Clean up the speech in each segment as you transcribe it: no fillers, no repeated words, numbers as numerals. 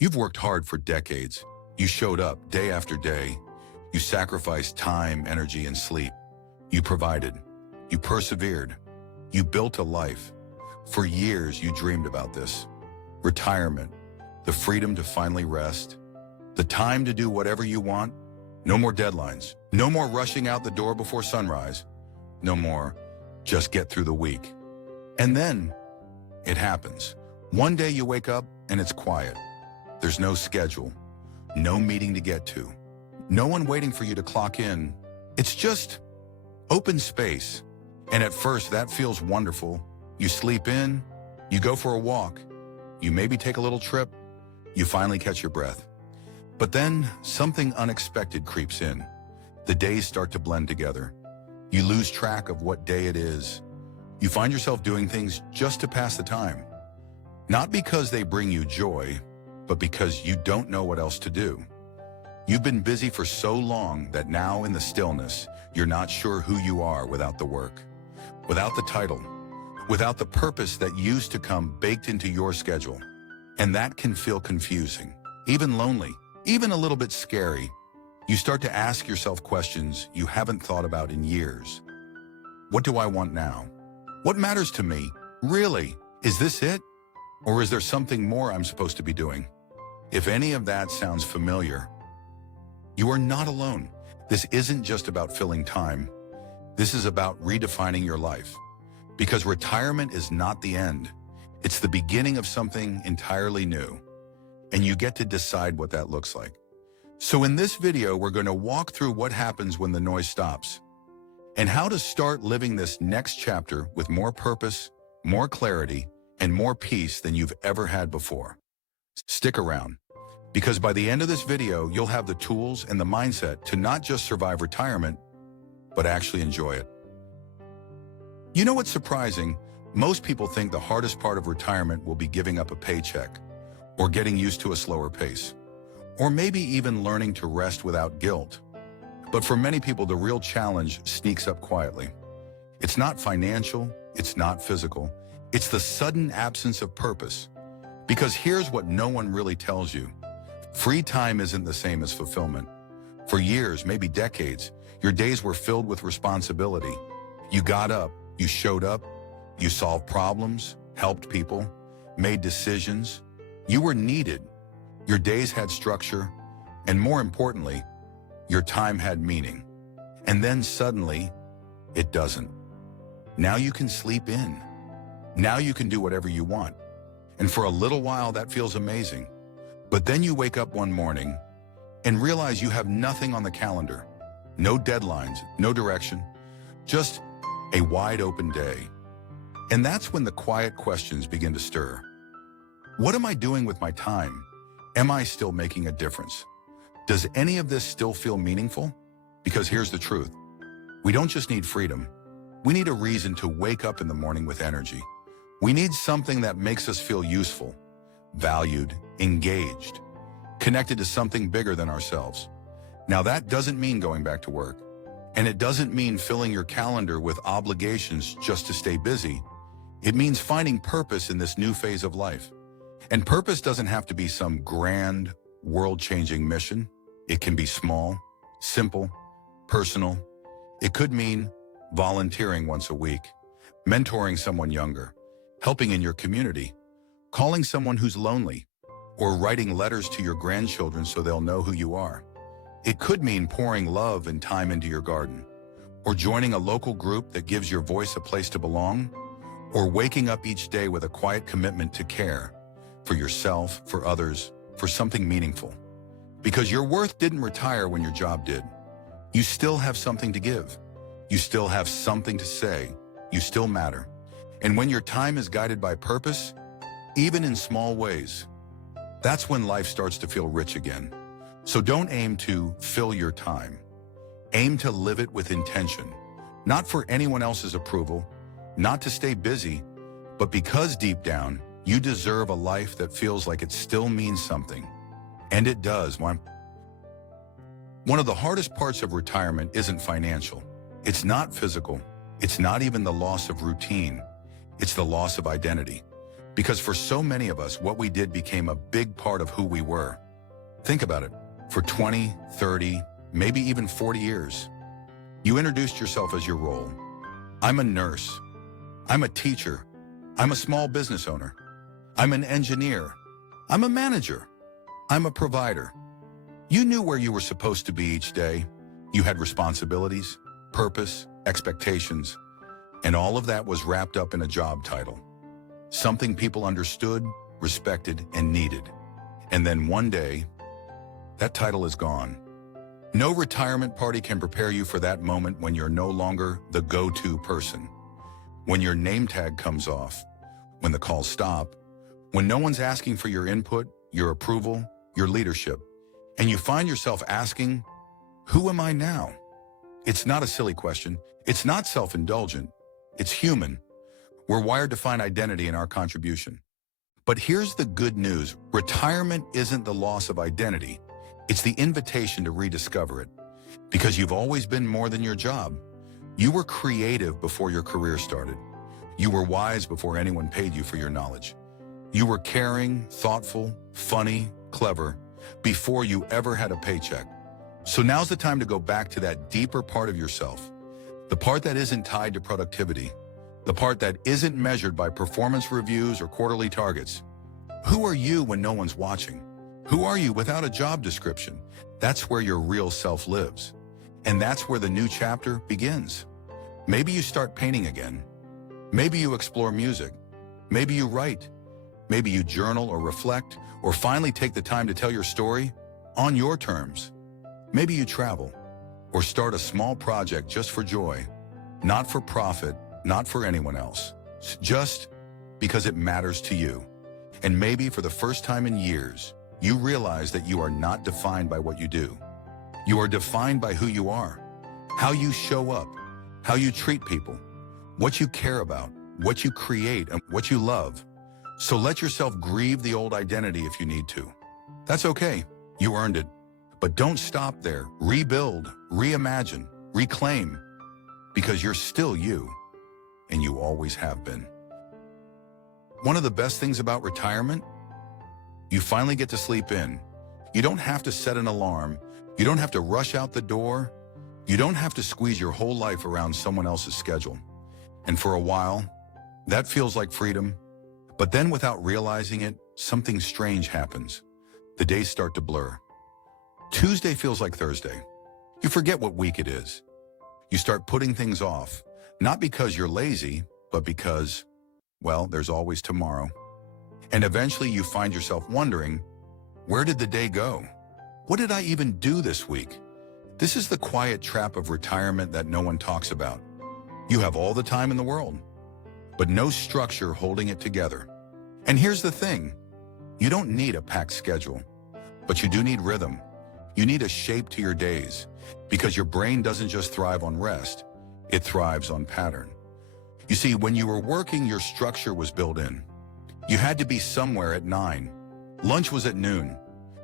You've worked hard for decades. You showed up day after day. You sacrificed time, energy, and sleep. You provided. You persevered. You built a life. For years, you dreamed about this. Retirement, the freedom to finally rest, the time to do whatever you want. No more deadlines. No more rushing out the door before sunrise. No more, just get through the week. And then, it happens. One day you wake up and it's quiet. There's no schedule, no meeting to get to, no one waiting for you to clock in. It's just open space. And at first that feels wonderful. You sleep in, you go for a walk, you maybe take a little trip, you finally catch your breath. But then something unexpected creeps in. The days start to blend together. You lose track of what day it is. You find yourself doing things just to pass the time. Not because they bring you joy, but because you don't know what else to do. You've been busy for so long that now in the stillness, you're not sure who you are without the work, without the title, without the purpose that used to come baked into your schedule. And that can feel confusing, even lonely, even a little bit scary. You start to ask yourself questions you haven't thought about in years. What do I want now? What matters to me? Really? Is this it? Or is there something more I'm supposed to be doing? If any of that sounds familiar, you are not alone. This isn't just about filling time. This is about redefining your life. Because retirement is not the end. It's the beginning of something entirely new. And you get to decide what that looks like. So in this video, we're going to walk through what happens when the noise stops and how to start living this next chapter with more purpose, more clarity, and more peace than you've ever had before. Stick around, because by the end of this video, you'll have the tools and the mindset to not just survive retirement, but actually enjoy it. You know what's surprising? Most people think the hardest part of retirement will be giving up a paycheck, or getting used to a slower pace, or maybe even learning to rest without guilt. But for many people, the real challenge sneaks up quietly. It's not financial, it's not physical, it's the sudden absence of purpose. Because here's what no one really tells you. Free time isn't the same as fulfillment. For years, maybe decades, your days were filled with responsibility. You got up, you showed up, you solved problems, helped people, made decisions. You were needed. Your days had structure, and more importantly, your time had meaning. And then suddenly, it doesn't. Now you can sleep in. Now you can do whatever you want. And for a little while, that feels amazing. But then you wake up one morning and realize you have nothing on the calendar. No deadlines, no direction, just a wide open day. And that's when the quiet questions begin to stir. What am I doing with my time? Am I still making a difference? Does any of this still feel meaningful? Because here's the truth. We don't just need freedom. We need a reason to wake up in the morning with energy. We need something that makes us feel useful, valued, engaged, connected to something bigger than ourselves. Now that doesn't mean going back to work. And it doesn't mean filling your calendar with obligations just to stay busy. It means finding purpose in this new phase of life. And purpose doesn't have to be some grand, world-changing mission. It can be small, simple, personal. It could mean volunteering once a week, mentoring someone younger, helping in your community, calling someone who's lonely, or writing letters to your grandchildren so they'll know who you are. It could mean pouring love and time into your garden, or joining a local group that gives your voice a place to belong, or waking up each day with a quiet commitment to care for yourself, for others, for something meaningful. Because your worth didn't retire when your job did. You still have something to give. You still have something to say. You still matter. And when your time is guided by purpose, even in small ways, that's when life starts to feel rich again. So don't aim to fill your time. Aim to live it with intention, not for anyone else's approval, not to stay busy, but because deep down, you deserve a life that feels like it still means something. And it does. One of the hardest parts of retirement isn't financial. It's not physical. It's not even the loss of routine. It's the loss of identity. Because for so many of us, what we did became a big part of who we were. Think about it. For 20, 30, maybe even 40 years, you introduced yourself as your role. I'm a nurse. I'm a teacher. I'm a small business owner. I'm an engineer. I'm a manager. I'm a provider. You knew where you were supposed to be each day. You had responsibilities, purpose, expectations, and all of that was wrapped up in a job title. Something people understood, respected, and needed. And then one day, that title is gone. No retirement party can prepare you for that moment when you're no longer the go-to person. When your name tag comes off, when the calls stop, when no one's asking for your input, your approval, your leadership, and you find yourself asking, who am I now? It's not a silly question. It's not self-indulgent. It's human. We're wired to find identity in our contribution. But here's the good news. Retirement isn't the loss of identity. It's the invitation to rediscover it. Because you've always been more than your job. You were creative before your career started. You were wise before anyone paid you for your knowledge. You were caring, thoughtful, funny, clever, before you ever had a paycheck. So now's the time to go back to that deeper part of yourself. The part that isn't tied to productivity. The part that isn't measured by performance reviews or quarterly targets. Who are you when no one's watching? Who are you without a job description? That's where your real self lives. And that's where the new chapter begins. Maybe you start painting again. Maybe you explore music. Maybe you write. Maybe you journal or reflect, or finally take the time to tell your story on your terms. Maybe you travel, or start a small project just for joy, not for profit, not for anyone else, just because it matters to you. And maybe for the first time in years, you realize that you are not defined by what you do. You are defined by who you are, how you show up, how you treat people, what you care about, what you create, and what you love. So let yourself grieve the old identity if you need to. That's okay. You earned it. But don't stop there. Rebuild, reimagine, reclaim, because you're still you, and you always have been. One of the best things about retirement, you finally get to sleep in. You don't have to set an alarm. You don't have to rush out the door. You don't have to squeeze your whole life around someone else's schedule. And for a while, that feels like freedom. But then without realizing it, something strange happens. The days start to blur. Tuesday feels like Thursday. You forget what week it is. You start putting things off, not because you're lazy, but because, well, there's always tomorrow. And eventually you find yourself wondering, where did the day go? What did I even do this week? This is the quiet trap of retirement that no one talks about. You have all the time in the world, but no structure holding it together. And here's the thing, you don't need a packed schedule, but you do need rhythm. You need a shape to your days, because your brain doesn't just thrive on rest, it thrives on pattern. You see, when you were working, your structure was built in. You had to be somewhere at 9. Lunch was at noon.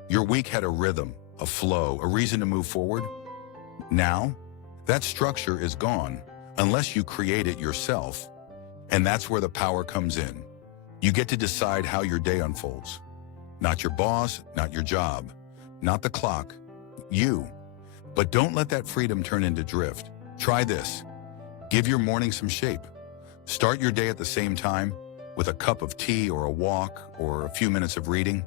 Your week had a rhythm, a flow, a reason to move forward. Now, that structure is gone, unless you create it yourself. And that's where the power comes in. You get to decide how your day unfolds. Not your boss, not your job, not the clock, you. But don't let that freedom turn into drift. Try this. Give your morning some shape. Start your day at the same time, with a cup of tea or a walk or a few minutes of reading.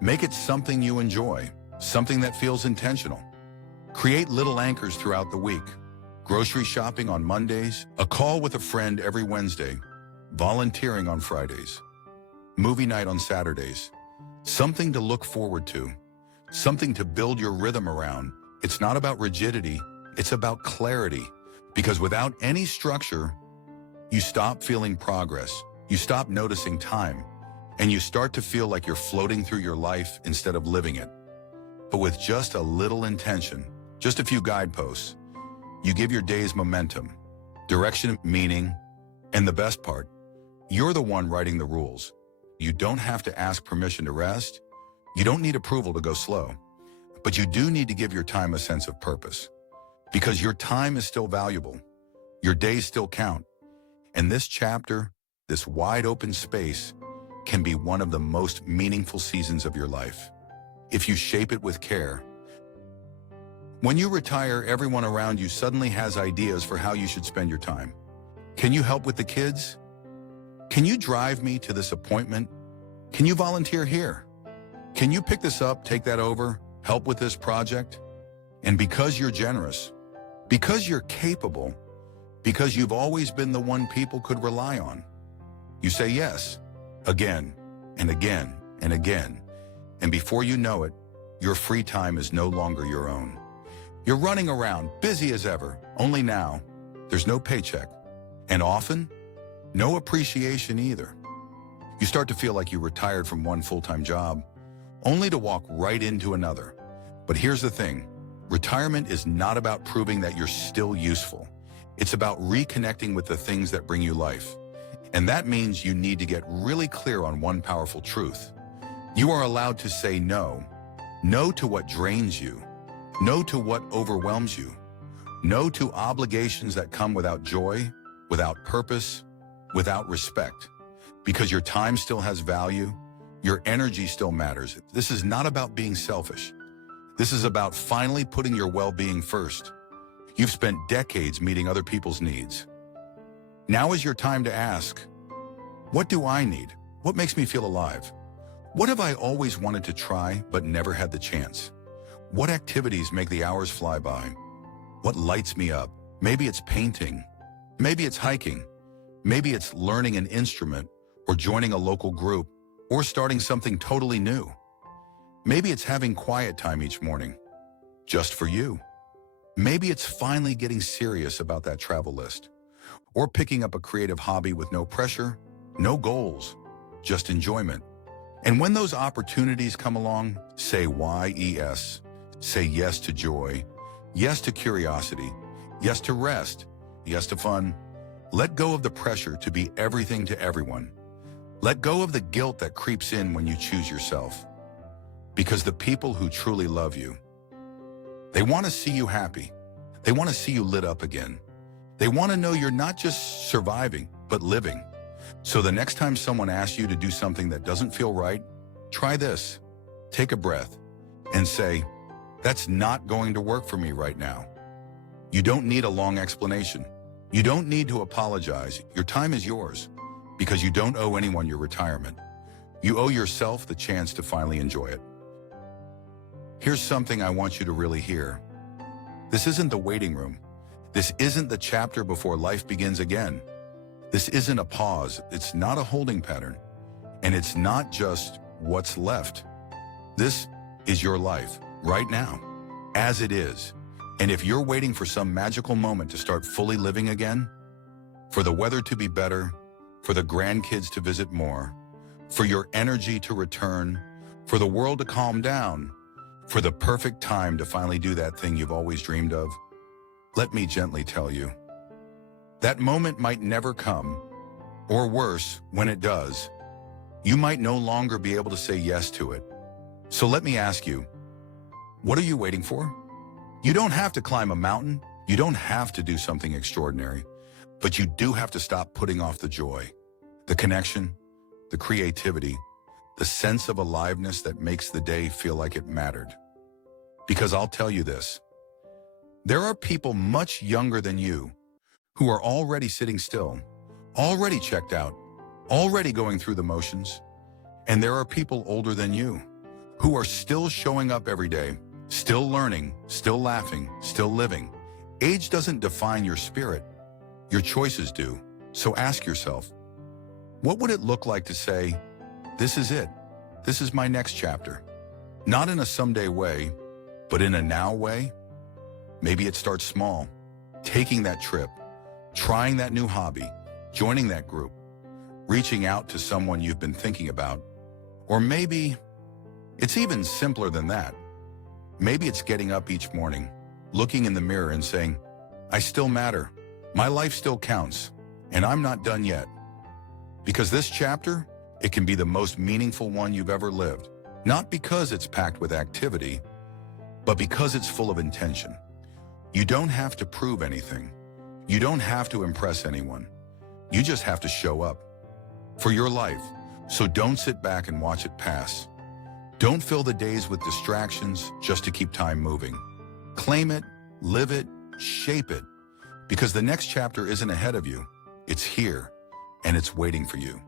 Make it something you enjoy, something that feels intentional. Create little anchors throughout the week. Grocery shopping on Mondays, a call with a friend every Wednesday, volunteering on Fridays, movie night on Saturdays. Something to look forward to, something to build your rhythm around. It's not about rigidity, it's about clarity. Because without any structure, you stop feeling progress, you stop noticing time, and you start to feel like you're floating through your life instead of living it. But with just a little intention, just a few guideposts, you give your days momentum, direction, meaning, and the best part, you're the one writing the rules. You don't have to ask permission to rest. You don't need approval to go slow. But you do need to give your time a sense of purpose. Because your time is still valuable. Your days still count. And this chapter, this wide open space, can be one of the most meaningful seasons of your life, if you shape it with care. When you retire, everyone around you suddenly has ideas for how you should spend your time. Can you help with the kids? Can you drive me to this appointment? Can you volunteer here? Can you pick this up, take that over, help with this project? And because you're generous, because you're capable, because you've always been the one people could rely on, you say yes, again and again and again. And before you know it, your free time is no longer your own. You're running around, busy as ever, only now, there's no paycheck. And often, no appreciation either. You start to feel like you retired from one full-time job, only to walk right into another. But here's the thing, retirement is not about proving that you're still useful. It's about reconnecting with the things that bring you life. And that means you need to get really clear on one powerful truth. You are allowed to say no. No to what drains you. No to what overwhelms you. No to obligations that come without joy, without purpose, without respect. Because your time still has value, your energy still matters. This is not about being selfish. This is about finally putting your well-being first. You've spent decades meeting other people's needs. Now is your time to ask, what do I need? What makes me feel alive? What have I always wanted to try but never had the chance? What activities make the hours fly by? What lights me up? Maybe it's painting. Maybe it's hiking. Maybe it's learning an instrument or joining a local group or starting something totally new. Maybe it's having quiet time each morning, just for you. Maybe it's finally getting serious about that travel list or picking up a creative hobby with no pressure, no goals, just enjoyment. And when those opportunities come along, say yes. Say yes to joy, yes to curiosity, yes to rest, yes to fun. Let go of the pressure to be everything to everyone. Let go of the guilt that creeps in when you choose yourself. Because the people who truly love you, they want to see you happy. They want to see you lit up again. They want to know you're not just surviving, but living. So the next time someone asks you to do something that doesn't feel right, try this. Take a breath and say, that's not going to work for me right now. You don't need a long explanation. You don't need to apologize. Your time is yours because you don't owe anyone your retirement. You owe yourself the chance to finally enjoy it. Here's something I want you to really hear. This isn't the waiting room. This isn't the chapter before life begins again. This isn't a pause. It's not a holding pattern. And it's not just what's left. This is your life right now, as it is. And if you're waiting for some magical moment to start fully living again, for the weather to be better, for the grandkids to visit more, for your energy to return, for the world to calm down, for the perfect time to finally do that thing you've always dreamed of, let me gently tell you, that moment might never come, or worse, when it does, you might no longer be able to say yes to it. So let me ask you, what are you waiting for? You don't have to climb a mountain. You don't have to do something extraordinary, but you do have to stop putting off the joy, the connection, the creativity, the sense of aliveness that makes the day feel like it mattered. Because I'll tell you this, there are people much younger than you who are already sitting still, already checked out, already going through the motions. And there are people older than you who are still showing up every day, still learning, still laughing, still living. Age doesn't define your spirit. Your choices do. So ask yourself, what would it look like to say, this is it. This is my next chapter. Not in a someday way, but in a now way. Maybe it starts small, taking that trip, trying that new hobby, joining that group, reaching out to someone you've been thinking about. Or maybe it's even simpler than that. Maybe it's getting up each morning, looking in the mirror and saying, I still matter. My life still counts, and I'm not done yet. Because this chapter, it can be the most meaningful one you've ever lived. Not because it's packed with activity, but because it's full of intention. You don't have to prove anything. You don't have to impress anyone. You just have to show up for your life So don't sit back and watch it pass. Don't fill the days with distractions just to keep time moving. Claim it, live it, shape it, because the next chapter isn't ahead of you. It's here, and it's waiting for you.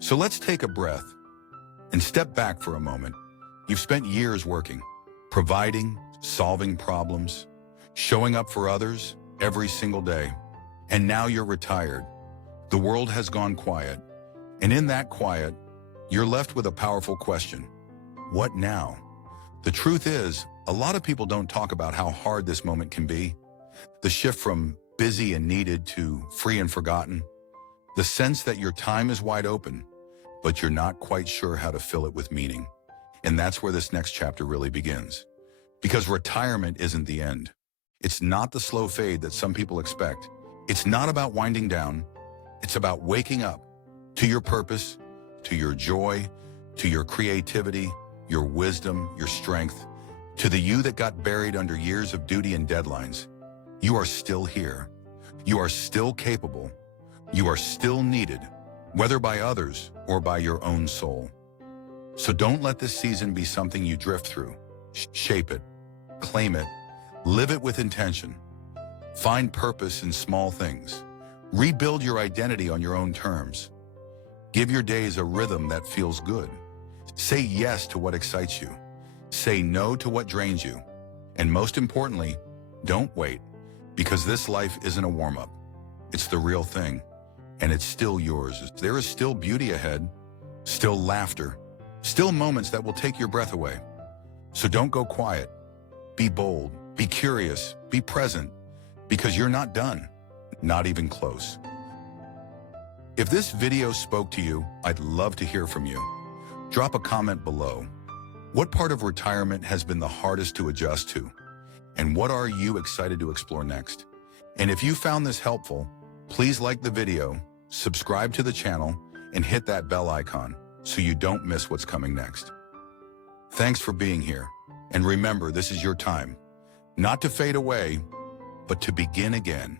So let's take a breath and step back for a moment. You've spent years working, providing, solving problems, showing up for others every single day. And now you're retired. The world has gone quiet. And in that quiet, you're left with a powerful question. What now? The truth is, a lot of people don't talk about how hard this moment can be. The shift from busy and needed to free and forgotten. The sense that your time is wide open, but you're not quite sure how to fill it with meaning. And that's where this next chapter really begins. Because retirement isn't the end. It's not the slow fade that some people expect. It's not about winding down. It's about waking up to your purpose, to your joy, to your creativity, your wisdom, your strength, to the you that got buried under years of duty and deadlines. You are still here. You are still capable. You are still needed, whether by others or by your own soul. So don't let this season be something you drift through. Shape it, claim it, live it with intention. Find purpose in small things. Rebuild your identity on your own terms. Give your days a rhythm that feels good. Say yes to what excites you. Say no to what drains you. And most importantly, don't wait, because this life isn't a warm-up. It's the real thing, and it's still yours. There is still beauty ahead, still laughter, still moments that will take your breath away. So don't go quiet. Be bold, be curious, be present, because you're not done, not even close. If this video spoke to you, I'd love to hear from you. Drop a comment below. What part of retirement has been the hardest to adjust to? And what are you excited to explore next? And if you found this helpful, please like the video, subscribe to the channel, and hit that bell icon so you don't miss what's coming next. Thanks for being here. And remember, this is your time, not to fade away, but to begin again.